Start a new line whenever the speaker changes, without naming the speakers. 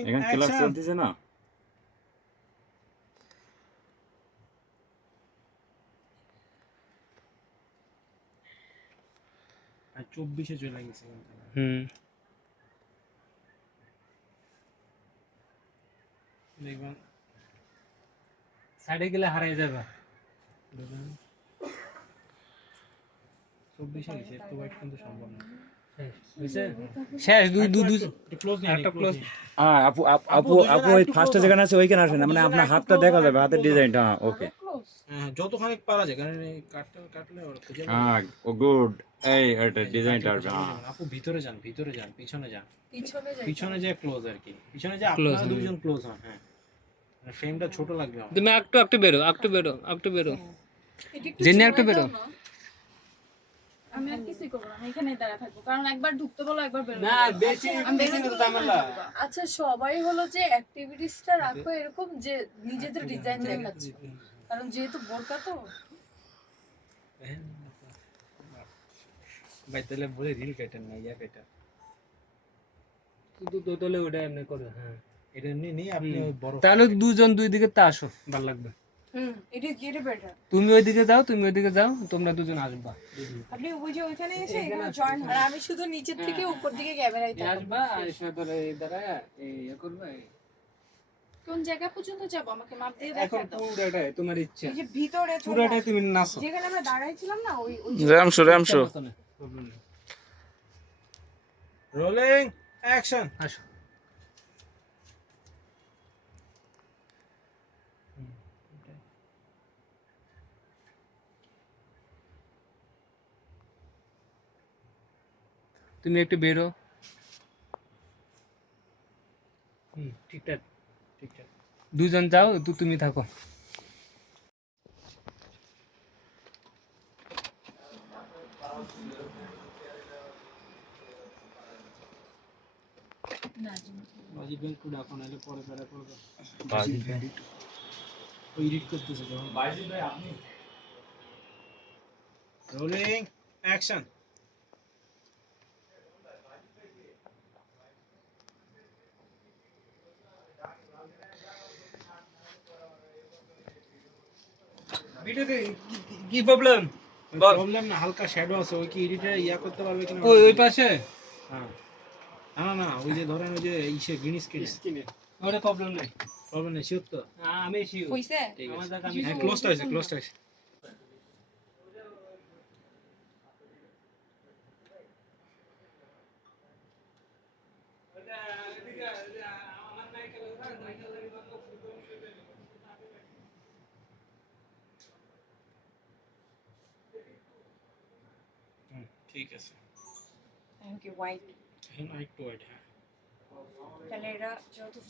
এখানে ক্লাস চলতেছে না?
চব্বিশে চলে গেছে
হুম।
দেখবেন
সাইডে গেলে হারাই যাবে।
দেখবেন চব্বিশে গেছে একটু ওয়েট কিন্তু সম্ভব না।
শেষ দুই দুই দুই
একটু ক্লোজ নিয়ে
একটা close-
হ্যাঁ আপু আপু আপু ওই ফার্স্টে যেখানে আছে ওইখানে আসেন। মানে আপনার হাতটা দেখা যাবে হাতের ডিজাইনটা হ্যাঁ ওকে
হ্যাঁ যতখানি পারা যায় কারণ কাটতে কাটলে ওরা খুঁজে পাবে।
হ্যাঁ ও গুড এই এটা ডিজাইনটা আসবে হ্যাঁ।
আপু ভিতরে যান ভিতরে যান পিছনে যান।
পিছনে
ক্লোজ আর কি। পিছনে আপনারা
হুম।
ক্লোজ হন হ্যাঁ। ফ্রেমটা ছোট লাগবে
তুমি একটু একটু বেরো একটু বেরো একটু বেরো। জেনে একটা বেরো।
আমি আর কিছুই করব না আমি এখানেই দাঁড়া থাকব। কারণ একবার ঢুকতে বলো একবার বেরোতে
না বেশি
আমি
বেশি
আচ্ছা সবাই হলো যে অ্যাক্টিভিটিসটা রাখো এরকম যে নিজেদের ডিজাইন দেখাচ্ছে কারণ যেহেতু বোরকা তো।
ভাই তাহলে বলে রিল কেটেন না ইয়া কেটেন
শুধু দোতলে ওটা এমনি করো হ্যাঁ।
এটা নিয়ে নিয়ে আপনি বড়
তাহলে দুজন দুই দিকে তা আসো। ভালো লাগবে। তুমি ওইদিকে যাও তুমি ওইদিকে যাও তোমরা দুজন আসবা।
আপনি ওই যে ওইখানে এসে এখানে জয়েন আর আমি শুধু নিচের থেকে উপর দিকে ক্যামেরায় থাকব
আসবা ধরে এই ইয়ে
কোন জায়গা পর্যন্ত যাব? আমাকে মাপ দিয়ে
এখন পুরোটাই তোমার ইচ্ছা।
এই যে ভিতরে
পুরোটাই তুমি নাচো।
যেখানে আমরা দাঁড়াইছিলাম না ওই ওই
রোলিং অ্যাকশন
আসো। তুমি একটু বেরো হুম ঠিকঠাক ঠিকঠাক দুজন যাও তো তুমি থাকো
বাজি ব্যাংক একটু ডাকো নাহলে পরে বেড়া করবে
বাজি
ওই এডিট করতেছে যখন বাজি ভাই আপনি রোলিং অ্যাকশন
ভিডিওতে কি প্রবলেম
প্রবলেম না হালকা শ্যাডো আছে ওই কি এডিটর ইয়া করতে পারবে কিনা
ওই ওই পাশে?
হ্যাঁ। না না ওই যে ধরেন ওই যে ইসে গ্রিন স্ক্রিন
ওটা প্রবলেম নাই।
প্রবলেম নেই শিওর তো।
আমি শিওর
হইছে?
ঠিক আছে।
ক্লোজ আমি
ক্লোজ ক্লোজটা ঠিক আছে।
থ্যাংক ইউ হোয়াইট
এখন আরেকটু ওয়েট হ্যাঁ।
তাহলে এটা যেহেতু